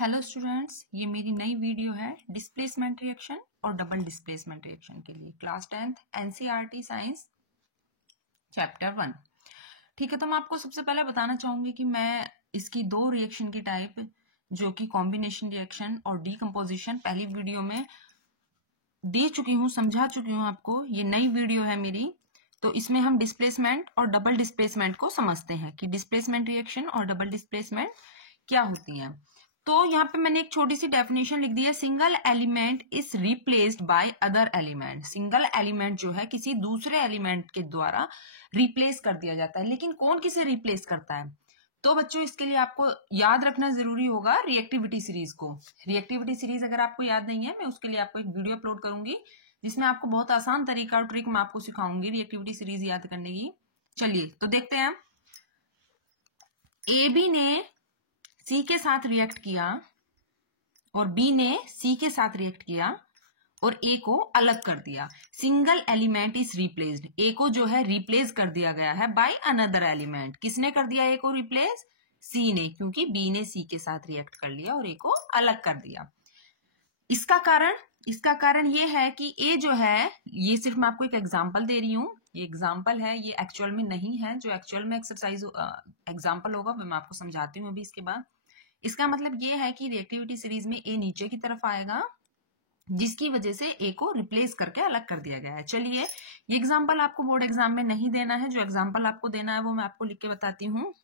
Hello students, ये मेरी नई वीडियो है डिस्प्लेसमेंट रिएक्शन और डबल डिस्प्लेसमेंट रिएक्शन के लिए class 10th NCERT science chapter 1। ठीक है, तो मैं आपको सबसे पहले बताना चाहूंगी कि मैं इसकी दो रिएक्शन की टाइप जो कि कॉम्बिनेशन रिएक्शन और डीकम्पोजिशन पहली वीडियो में दे चुकी हूँ, समझा चुकी हूँ आपको। ये नई वीडियो है मेरी, तो इसमें हम डिस्प्लेसमेंट और डबल डिस्प्लेसमेंट को समझते हैं कि डिस्प्लेसमेंट रिएक्शन और डबल डिस्प्लेसमेंट क्या होती हैं। तो यहाँ पे मैंने एक छोटी सी डेफिनेशन लिख दी है, single element is replaced by other element. Single element जो है किसी दूसरे एलिमेंट के द्वारा रिप्लेस कर दिया जाता है, लेकिन कौन किसे रिप्लेस करता है? तो बच्चों इसके लिए आपको याद रखना जरूरी होगा रिएक्टिविटी सीरीज को। रिएक्टिविटी सीरीज अगर आपको याद नहीं है, मैं उसके लिए आपको एक वीडियो अपलोड करूंगी जिसमें आपको बहुत आसान तरीका और ट्रिक मैं आपको सिखाऊंगी रिएक्टिविटी सीरीज याद करने की। चलिए तो देखते हैं। ए बी ने सी के साथ रिएक्ट किया और बी ने सी के साथ रिएक्ट किया और ए को अलग कर दिया। Single element is replaced. A को जो है रिप्लेस कर दिया गया है बाय अनदर एलिमेंट। किसने कर दिया ए को रिप्लेस? सी ने, क्योंकि बी ने सी के साथ रिएक्ट कर लिया और ए को अलग कर दिया। इसका कारण ये है कि ए जो है, ये सिर्फ मैं आपको एक एग्जांपल दे रही हूं, ये एग्जांपल है, ये एक्चुअल में नहीं है। जो एक्चुअल में एक्सरसाइज एग्जांपल होगा वो मैं आपको समझाती हूँ अभी इसके बाद। इसका मतलब ये है कि रिएक्टिविटी सीरीज में ए नीचे की तरफ आएगा, जिसकी वजह से ए को रिप्लेस करके अलग कर दिया गया है। चलिए, ये एग्जांपल आपको बोर्ड एग्जाम में नहीं देना है, जो एग्जांपल आपको देना है वो मैं आपको लिख के बताती हूँ।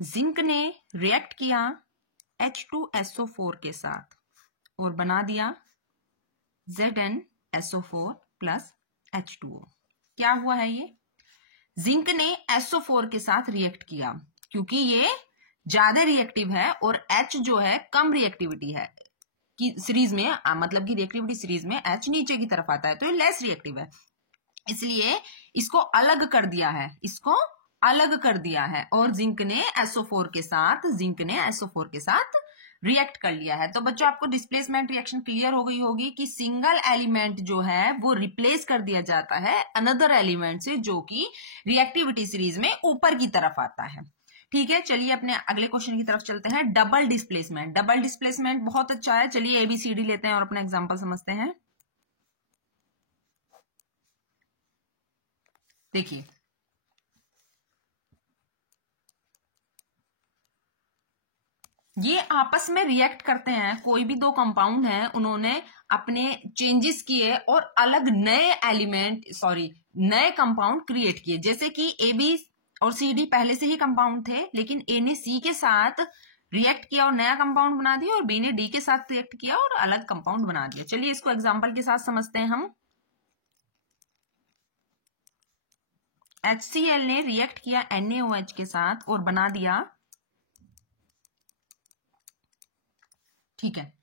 जिंक ने रिएक्ट किया H2SO4 के साथ और बना दिया ZnSO4 प्लस H2O। क्या हुआ है? ये जिंक ने SO4 के साथ रिएक्ट किया क्योंकि ये ज्यादा रिएक्टिव है और H जो है कम रिएक्टिविटी है कि सीरीज में, मतलब कि रिएक्टिविटी सीरीज में H नीचे की तरफ आता है तो ये लेस रिएक्टिव है, इसलिए इसको अलग कर दिया है और जिंक ने SO4 के साथ रिएक्ट कर लिया है। तो बच्चों आपको डिस्प्लेसमेंट रिएक्शन क्लियर हो गई होगी कि सिंगल एलिमेंट जो है वो रिप्लेस कर दिया जाता है अनदर एलिमेंट से जो कि रिएक्टिविटी सीरीज में ऊपर की तरफ आता है। ठीक है, चलिए अपने अगले क्वेश्चन की तरफ चलते हैं। डबल डिस्प्लेसमेंट बहुत अच्छा है। चलिए ABCD लेते हैं और अपना एग्जांपल समझते हैं। देखिए, ये आपस में रिएक्ट करते हैं। कोई भी दो कंपाउंड हैं, उन्होंने अपने चेंजेस किए और अलग नए कंपाउंड क्रिएट किए। जैसे कि AB और CD पहले से ही कंपाउंड थे, लेकिन A ने C के साथ रिएक्ट किया और नया कंपाउंड बना दिया, और B ने D के साथ रिएक्ट किया और अलग कंपाउंड बना दिया। चलिए इसको एग्जांपल के साथ समझते हैं हम। HCl ने रिएक्ट किया NaOH के साथ और बना दिया, ठीक है,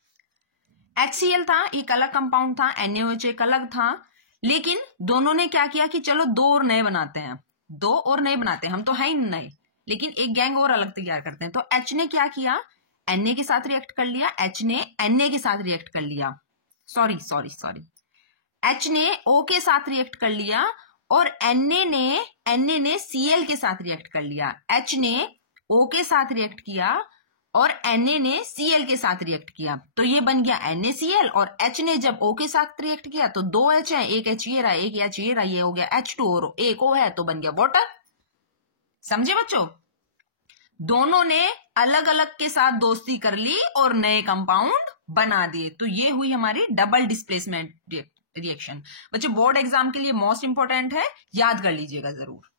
HCl था, एक अलग कंपाउंड था, NaOH एक अलग था, लेकिन दोनों ने क्या किया कि चलो दो और नए बनाते हैं। हम तो है ही नए, लेकिन एक गैंग और अलग तैयार करते हैं। तो H ने क्या किया? Na के साथ रिएक्ट कर लिया, H ने Na के साथ रिएक्ट कर लिया, सॉरी H ने O के साथ रिएक्ट कर लिया और Na ने Cl के साथ रिएक्ट कर लिया। H ने O के साथ रिएक्ट किया और Na ने Cl के साथ रिएक्ट किया, तो ये बन गया NaCl। और H ने जब O के साथ रिएक्ट किया तो दो H है, एक H ये रहा, एक H ये रहा, ये हो गया H2 और एक O है तो बन गया वाटर। समझे बच्चों? दोनों ने अलग अलग के साथ दोस्ती कर ली और नए कंपाउंड बना दिए। तो ये हुई हमारी डबल डिस्प्लेसमेंट रिएक्शन। बच्चों बोर्ड एग्जाम के लिए मोस्ट इंपोर्टेंट है, याद कर लीजिएगा जरूर।